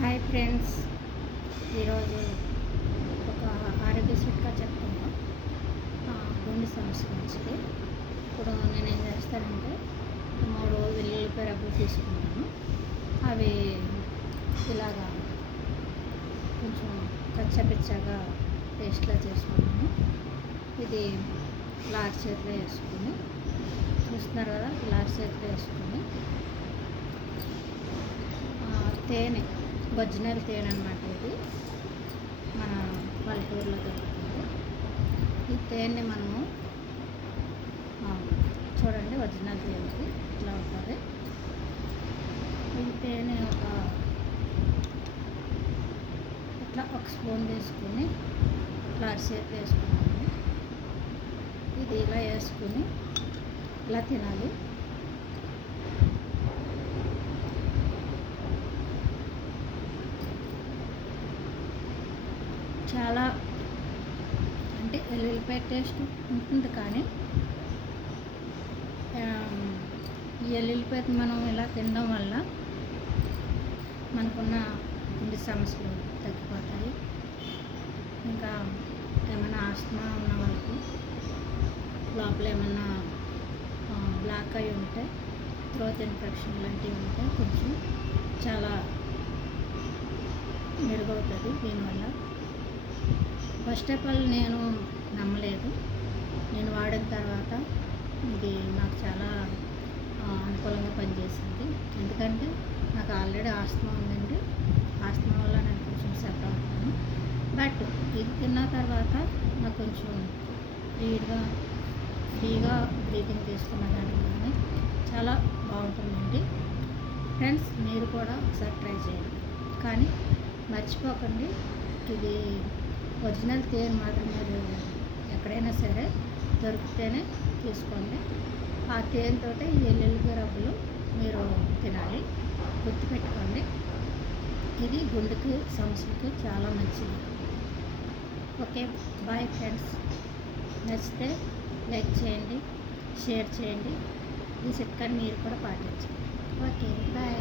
Hi friends. ఈరోజు ఒక ఆరోగ్య చిట్కా చెప్తాను గుండె సమస్య గురించి. ఇప్పుడు నేను ఏం చేస్తానంటే మూడు వెల్లుల్లిపాయ రబ్బలు తీసుకున్నాను. అవి ఇలాగా కొంచెం కచ్చపిచ్చగా పేస్ట్లా చేసుకున్నాను. ఇది లార్జ్ చేతిలో వేసుకుని చూస్తున్నారు కదా లార్జ్ చేతిలో వేసుకుని తేనె ఒరిజినల్ తేనె అనమాట ఇది. మన పల్లెటూరులో దొరుకుతుంది. ఈ తేనె మనము చూడండి ఒరిజినల్ తేనెకి ఇట్లా ఉంటుంది. ఈ తేనె ఒక ఇట్లా ఒక స్పూన్ తీసుకుని ఇట్లా అరిసేపు వేసుకున్నాము ఇది ఇలా వేసుకుని ఇలా తినాలి. చాలా అంటే ఎల్లుల్లిపాయ టేస్ట్ ఉంటుంది కానీ ఆ, ఈ మనం ఇలా తినడం వల్ల మనకున్న గుండె సమస్యలు తగ్గిపోతాయి. ఇంకా ఏమైనా ఆస్తమా ఉన్న వాళ్ళకి లోపల ఏమైనా బ్లాక్ అయి ఉంటే త్రోత్ ఇన్ఫెక్షన్ లాంటివి ఉంటే కొంచెం చాలా మెరుగవుతుంది దీనివల్ల. ఫస్ట్ ఆఫ్ ఆల్ నేను నమ్మలేదు. నేను వాడిన తర్వాత ఇది నాకు చాలా అనుకూలంగా పనిచేసింది. ఎందుకంటే నాకు ఆల్రెడీ ఆస్తమా ఉందండి. ఆస్తమా వల్ల నేను కొంచెం సెట్ అవుతాను బట్ ఇది తిన్న తర్వాత నాకు కొంచెం ఫ్రీగా ఫ్రీగా బ్రీతింగ్ తీసుకున్నదానికి కానీ చాలా బాగుంటుందండి. ఫ్రెండ్స్ మీరు కూడా ఒకసారి ట్రై చేయండి. కానీ మర్చిపోకండి ఇది ఒరిజినల్ తేనె మాత్రం మీరు ఎక్కడైనా సరే దొరికితేనే తీసుకోండి ఆ తేనెతో ఈ ఎల్లుల్లి రబ్బులు మీరు తినాలి. గుర్తుపెట్టుకోండి ఇది గుండెకి సమస్యలకి చాలా మంచిది. Okay bye friends. నచ్చితే లైక్ చేయండి షేర్ చేయండి. ఈ చిట్కాని మీరు కూడా పాటించండి. Okay bye.